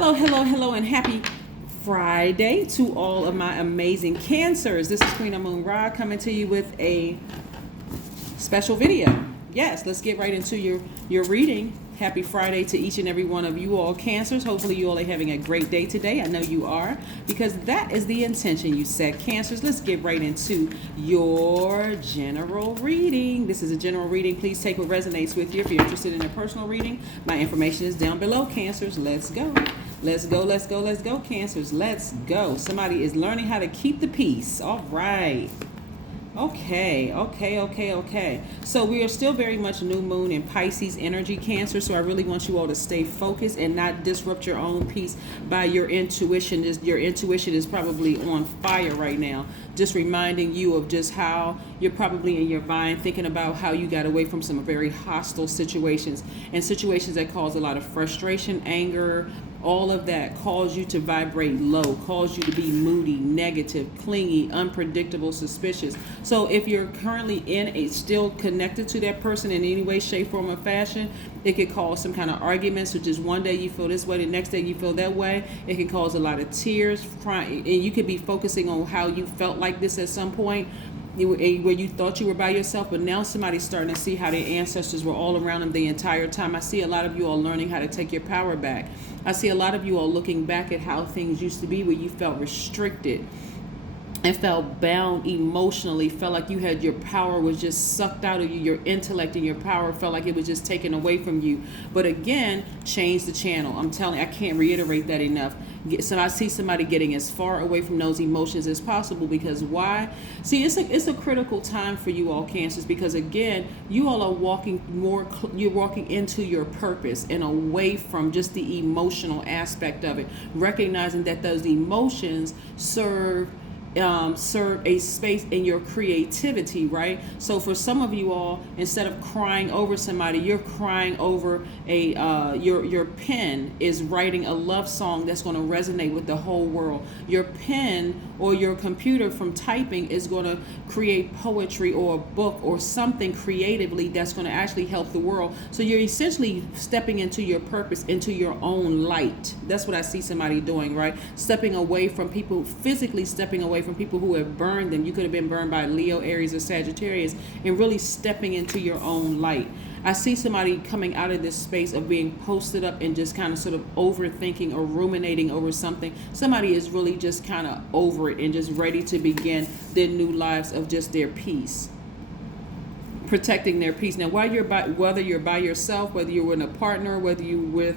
Hello, hello, hello, and happy Friday to all of my amazing Cancers. This is Queen Amun Ra coming to you with a special video. Yes, let's get right into your reading. Happy Friday to each and every one of you all Cancers. Hopefully you all are having a great day today. I know you are, because that is the intention you set, Cancers. Let's get right into your general reading. This is a general reading. Please take what resonates with you. If you're interested in a personal reading, my information is down below, Cancers. Let's go. Let's go, let's go, let's go, Cancers. Let's go. Somebody is learning how to keep the peace. All right. Okay. So we are still very much new moon in Pisces energy, Cancer. So I really want you all to stay focused and not disrupt your own peace by your intuition. Your intuition is probably on fire right now. Just reminding you of just how you're probably in your mind thinking about how you got away from some very hostile situations and situations that cause a lot of frustration, anger. All of that cause you to vibrate low, cause you to be moody, negative, clingy, unpredictable, suspicious. So if you're currently still connected to that person in any way, shape, form, or fashion, it could cause some kind of arguments, which is one day you feel this way, the next day you feel that way. It can cause a lot of tears, crying, and you could be focusing on how you felt like this at some point, where you thought you were by yourself, but now somebody's starting to see how their ancestors were all around them the entire time. I see a lot of you all learning how to take your power back. I see a lot of you all looking back at how things used to be, where you felt restricted and felt bound emotionally, felt like you had your power was just sucked out of you, your intellect and your power felt like it was just taken away from you. But again, change the channel. I'm telling you, I can't reiterate that enough. So I see somebody getting as far away from those emotions as possible, because why? See, it's a critical time for you all Cancers, because again, you all are you're walking into your purpose and away from just the emotional aspect of it, recognizing that those emotions serve a space in your creativity, right? So for some of you all, instead of crying over somebody, you're crying over your pen is writing a love song that's going to resonate with the whole world. Your pen or your computer from typing is going to create poetry or a book or something creatively that's going to actually help the world. So you're essentially stepping into your purpose, into your own light. That's what I see somebody doing, right? Stepping away from people, physically stepping away from people who have burned them. You could have been burned by Leo, Aries, or Sagittarius, and really stepping into your own light. I see somebody coming out of this space of being posted up and just kind of sort of overthinking or ruminating over something. Somebody is really just kind of over it and just ready to begin their new lives of just their peace, protecting their peace. Now, whether you're by yourself, whether you're with a partner, whether you're with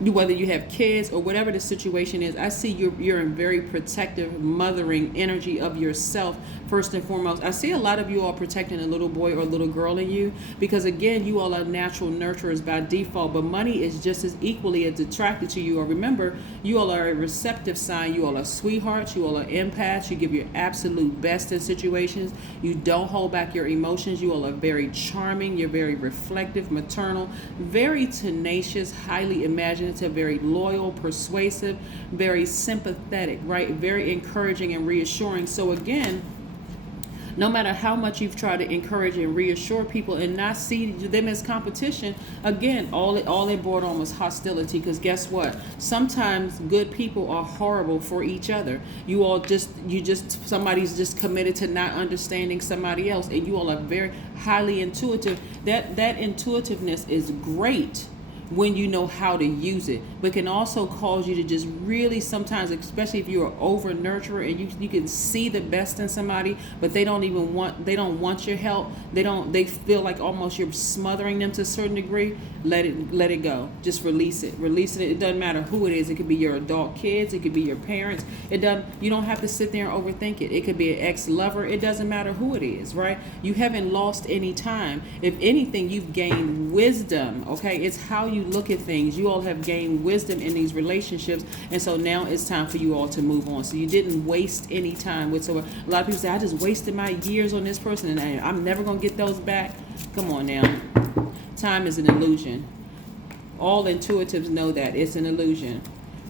whether you have kids or whatever the situation is, I see you're in very protective, mothering energy of yourself first and foremost. I see a lot of you all protecting a little boy or a little girl in you, because again, you all are natural nurturers by default, but money is just as equally as attracted to you. Or remember, you all are a receptive sign. You all are sweethearts. You all are empaths. You give your absolute best in situations. You don't hold back your emotions. You all are very charming. You're very reflective, maternal, very tenacious, highly imaginative, very loyal, persuasive, very sympathetic, right? Very encouraging and reassuring. So again, no matter how much you've tried to encourage and reassure people and not see them as competition, again, all it brought on was hostility. Because guess what? Sometimes good people are horrible for each other. Somebody's just committed to not understanding somebody else, and you all are very highly intuitive. That intuitiveness is great when you know how to use it, but can also cause you to just really sometimes, especially if you're an over nurturer and you can see the best in somebody, but they don't want your help. They feel like almost you're smothering them to a certain degree. Let it go. Just release it. It doesn't matter who it is. It could be your adult kids. It could be your parents. You don't have to sit there and overthink it. It could be an ex-lover. It doesn't matter who it is, right? You haven't lost any time. If anything, you've gained wisdom, okay? It's how you look at things. You all have gained wisdom in these relationships, and so now it's time for you all to move on. So you didn't waste any time whatsoever. A lot of people say, I just wasted my years on this person and I'm never going to get those back. Come on now. Time is an illusion. All intuitives know that it's an illusion,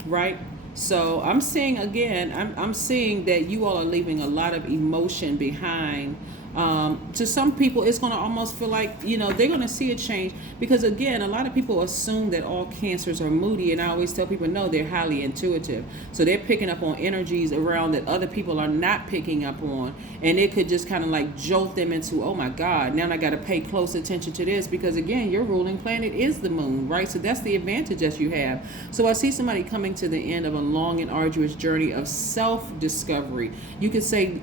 right? So I'm seeing again, I'm seeing that you all are leaving a lot of emotion behind To some people, it's going to almost feel like, they're going to see a change, because again, a lot of people assume that all cancers are moody, and I always tell people, no, they're highly intuitive. So they're picking up on energies around that other people are not picking up on, and it could just kind of like jolt them into, oh my God, now I got to pay close attention to this, because again, your ruling planet is the moon, right? So that's the advantage that you have. So I see somebody coming to the end of a long and arduous journey of self-discovery. You could say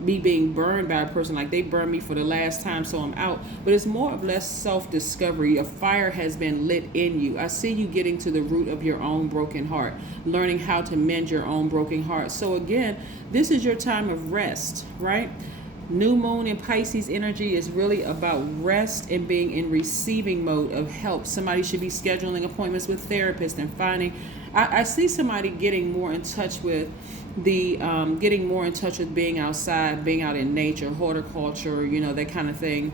me being burned by a person, like they burned me for the last time, so I'm out. But it's more or less self-discovery. A fire has been lit in you. I see you getting to the root of your own broken heart, learning how to mend your own broken heart. So again, this is your time of rest, right? New moon in Pisces energy is really about rest and being in receiving mode of help. Somebody should be scheduling appointments with therapists and finding. I see somebody getting more in touch with being outside, being out in nature, horticulture, that kind of thing.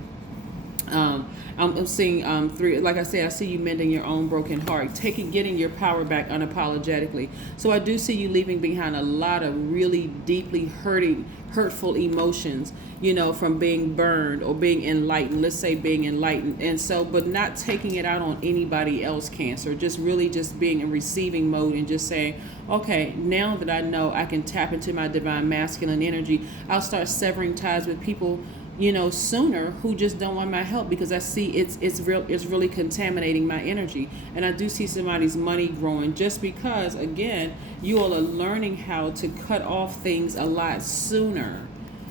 I'm seeing three, like I said, I see you mending your own broken heart, getting your power back unapologetically. So I do see you leaving behind a lot of really deeply hurtful emotions, from being burned or being enlightened. Let's say being enlightened. And so, but not taking it out on anybody else, Cancer, just really just being in receiving mode and just saying, okay, now that I know I can tap into my divine masculine energy, I'll start severing ties with people sooner, who just don't want my help, because I see it's really contaminating my energy. And I do see somebody's money growing, just because again, you all are learning how to cut off things a lot sooner.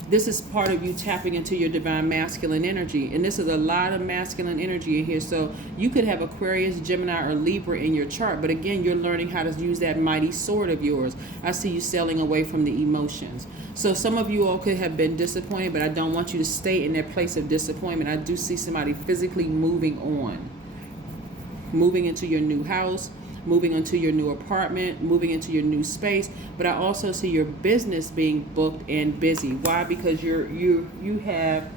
This is part of you tapping into your divine masculine energy, and this is a lot of masculine energy in here. So you could have Aquarius, Gemini, or Libra in your chart, but again, you're learning how to use that mighty sword of yours. I see you sailing away from the emotions. So some of you all could have been disappointed, but I don't want you to stay in that place of disappointment. I do see somebody physically moving on, moving into your new house, moving into your new apartment, moving into your new space. But I also see your business being booked and busy. Why? Because you have,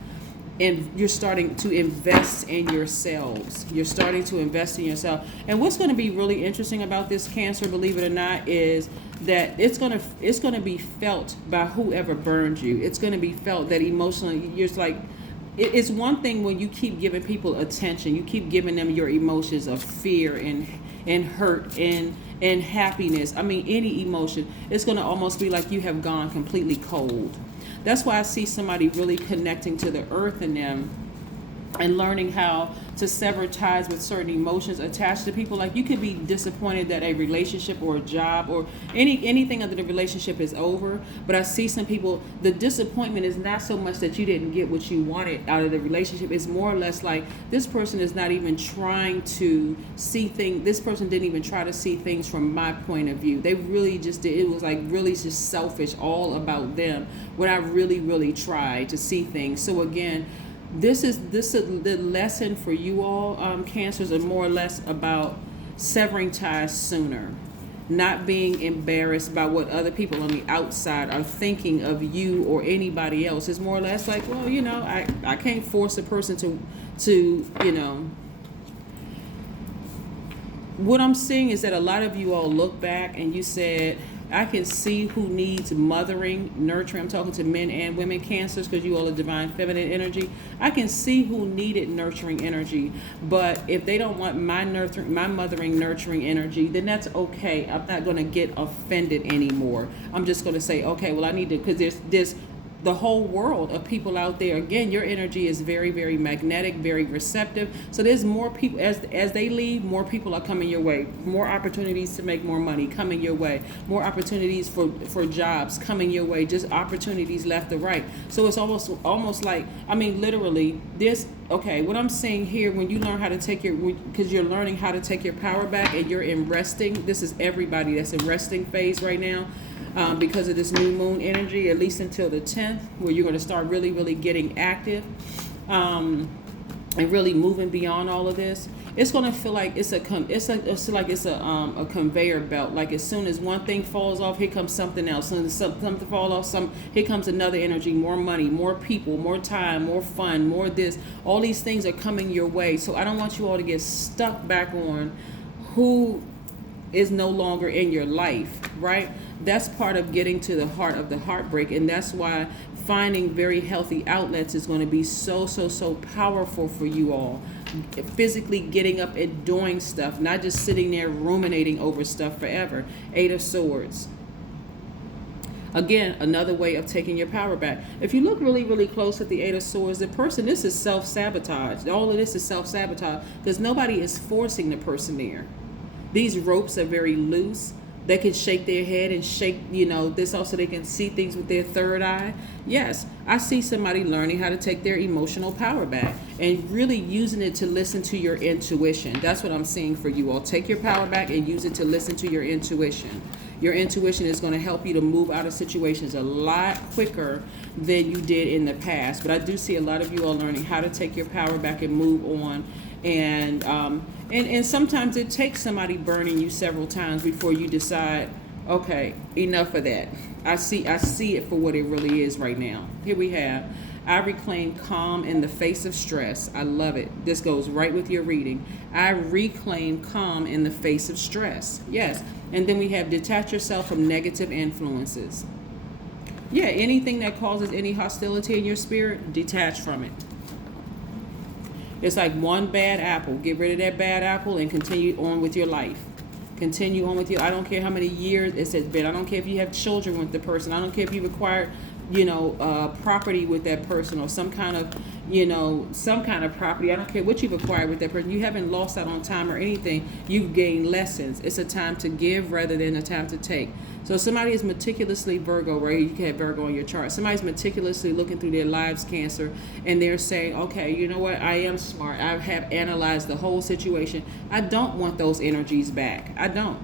and you're starting to invest in yourselves. You're starting to invest in yourself. And what's going to be really interesting about this, Cancer, believe it or not, is that it's going to be felt by whoever burned you. It's going to be felt that emotionally, you're like, it's one thing when you keep giving people attention, you keep giving them your emotions of fear and hurt and happiness. I mean, any emotion, it's going to almost be like you have gone completely cold. That's why I see somebody really connecting to the earth in them and learning how to sever ties with certain emotions attached to people. Like, you could be disappointed that a relationship or a job or anything under the relationship is over, but I see some people, the disappointment is not so much that you didn't get what you wanted out of the relationship. It's more or less like this person is not even trying to see things. This person didn't even try to see things from my point of view. They really just did. It was like really just selfish, all about them, when I really tried to see things. So again, this is the lesson for you all, Cancers, are more or less about severing ties sooner, not being embarrassed by what other people on the outside are thinking of you or anybody else. It's more or less like, well, I can't force a person to what I'm seeing is that a lot of you all look back and you said, I can see who needs mothering, nurturing. I'm talking to men and women, Cancers, because you all are divine feminine energy. I can see who needed nurturing energy, but if they don't want my mothering, nurturing energy, then that's okay. I'm not going to get offended anymore. I'm just going to say, okay, well, I need to, because there's the whole world of people out there. Again, your energy is very magnetic, very receptive. So there's more people, as they leave, more people are coming your way. More opportunities to make more money coming your way. More opportunities for jobs coming your way. Just opportunities left and right. So it's almost like, I mean, literally, what I'm saying here, when you learn how to because you're learning how to take your power back and you're in resting, this is everybody that's in resting phase right now. Because of this new moon energy, at least until the 10th, where you're going to start really getting active and really moving beyond all of this. It's going to feel like it's a conveyor belt. Like, as soon as one thing falls off, here comes something else. As soon as something falls off, here comes another energy, more money, more people, more time, more fun, more this. All these things are coming your way. So I don't want you all to get stuck back on who is no longer in your life, right? That's part of getting to the heart of the heartbreak, and that's why finding very healthy outlets is going to be so powerful for you all. Physically getting up and doing stuff, not just sitting there ruminating over stuff forever. 8 of Swords. Again, another way of taking your power back. If you look really close at the 8 of Swords, the person, this is self-sabotage. All of this is self-sabotage because nobody is forcing the person there. These ropes are very loose. They can shake their head and shake, this also they can see things with their third eye. Yes, I see somebody learning how to take their emotional power back and really using it to listen to your intuition. That's what I'm seeing for you all. Take your power back and use it to listen to your intuition. Your intuition is going to help you to move out of situations a lot quicker than you did in the past. But I do see a lot of you all learning how to take your power back and move on. And sometimes it takes somebody burning you several times before you decide, okay, enough of that. I see it for what it really is right now. Here we have, I reclaim calm in the face of stress. I love it. This goes right with your reading. I reclaim calm in the face of stress. Yes. And then we have detach yourself from negative influences. Yeah, anything that causes any hostility in your spirit, detach from it. It's like one bad apple. Get rid of that bad apple and continue on with your life. Continue on with your, I don't care how many years it's been. I don't care if you have children with the person. I don't care if you've acquired, property with that person or some kind of property. I don't care what you've acquired with that person. You haven't lost out on time or anything. You've gained lessons. It's a time to give rather than a time to take. So somebody is meticulously Virgo, right? You can have Virgo on your chart. Somebody's meticulously looking through their lives, Cancer, and they're saying, okay, you know what? I am smart. I have analyzed the whole situation. I don't want those energies back. I don't.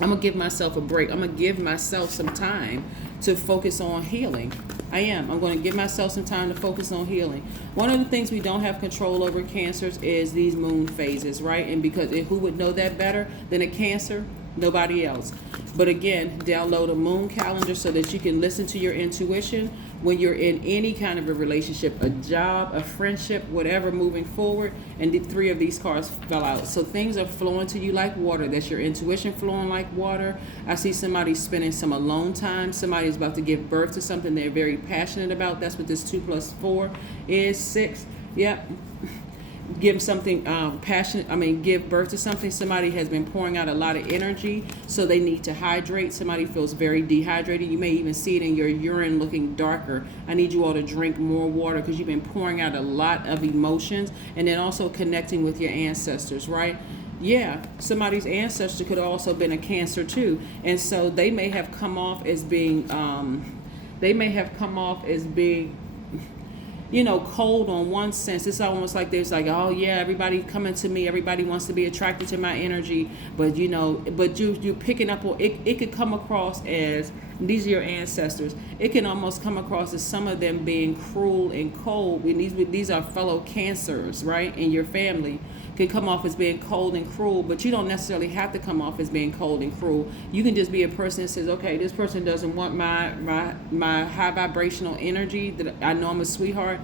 I'm going to give myself a break. I'm going to give myself some time to focus on healing. I am. I'm going to give myself some time to focus on healing. One of the things we don't have control over, Cancers, is these moon phases, right? And because who would know that better than a Cancer? Nobody else. But again, download a moon calendar so that you can listen to your intuition when you're in any kind of a relationship, a job, a friendship, whatever, moving forward. And the 3 of these cards fell out. So things are flowing to you like water. That's your intuition flowing like water. I see somebody spending some alone time. Somebody is about to give birth to something they're very passionate about. That's what this 2 + 4 is, 6. Yep. Give something give birth to something. Somebody has been pouring out a lot of energy, so they need to hydrate. Somebody feels very dehydrated. You may even see it in your urine looking darker. I need you all to drink more water because you've been pouring out a lot of emotions, and then also connecting with your ancestors, right? Yeah, somebody's ancestor could have also been a Cancer too, and so they may have come off as being cold on one sense. It's almost like there's like, oh yeah, everybody coming to me, everybody wants to be attracted to my energy, but you're picking up on it. It could come across as, these are your ancestors, it can almost come across as some of them being cruel and cold. And these are fellow Cancers, right, in your family. Can come off as being cold and cruel, but you don't necessarily have to come off as being cold and cruel. You can just be a person that says, okay, this person doesn't want my high vibrational energy, that I know I'm a sweetheart.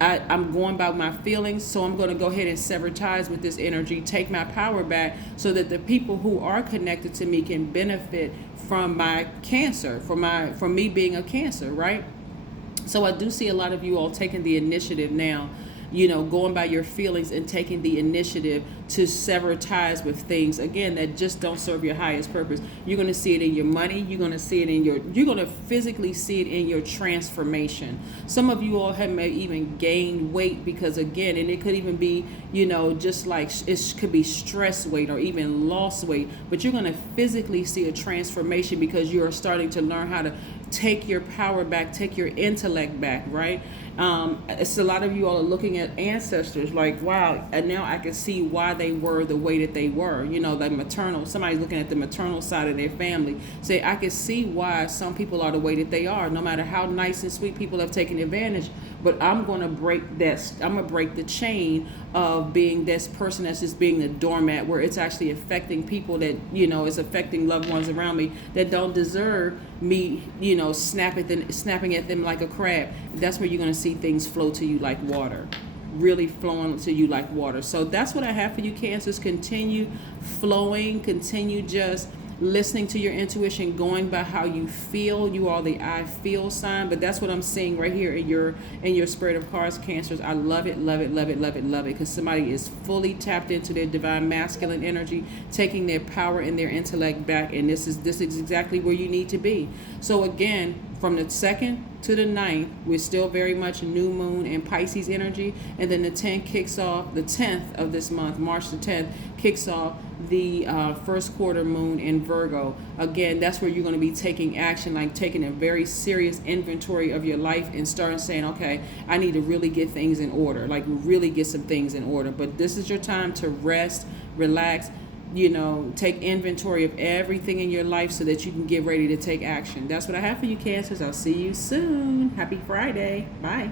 I'm going by my feelings, so I'm going to go ahead and sever ties with this energy, take my power back, so that the people who are connected to me can benefit from my Cancer, from me being a Cancer, right? So I do see a lot of you all taking the initiative now, going by your feelings and taking the initiative to sever ties with things, again, that just don't serve your highest purpose. You're going to see it in your money. You're going to see it you're going to physically see it in your transformation. Some of you all may even gained weight because, again, and it could even be, just like it could be stress weight or even lost weight, but you're going to physically see a transformation because you are starting to learn how to take your power back, take your intellect back, right? It's a lot of you all are looking at ancestors like, wow, and now I can see why they were the way that they were. Like maternal, somebody's looking at the maternal side of their family. Say, I can see why some people are the way that they are, no matter how nice and sweet people have taken advantage. But I'm going to break that. I'm going to break the chain of being this person that's just being the doormat, where it's actually affecting people that, it's affecting loved ones around me that don't deserve me, snapping at them like a crab. That's where you're going to see things flow to you like water, really flowing to you like water. So that's what I have for you, Cancers. Continue flowing, continue just listening to your intuition, going by how you feel. You are the I feel sign, but that's what I'm seeing right here in your spread of cards, Cancers. I love it, love it, love it, love it, love it, because somebody is fully tapped into their divine masculine energy, taking their power and their intellect back, and this is exactly where you need to be. So again, from the 2nd to the 9th, we're still very much new moon and Pisces energy. And then the 10th of this month, March the 10th, kicks off the first quarter moon in Virgo. Again, that's where you're going to be taking action, like taking a very serious inventory of your life and starting saying, okay, I need to really get things in order, like really get some things in order. But this is your time to rest, relax, take inventory of everything in your life so that you can get ready to take action. That's what I have for you, Cancers. I'll see you soon. Happy Friday. Bye.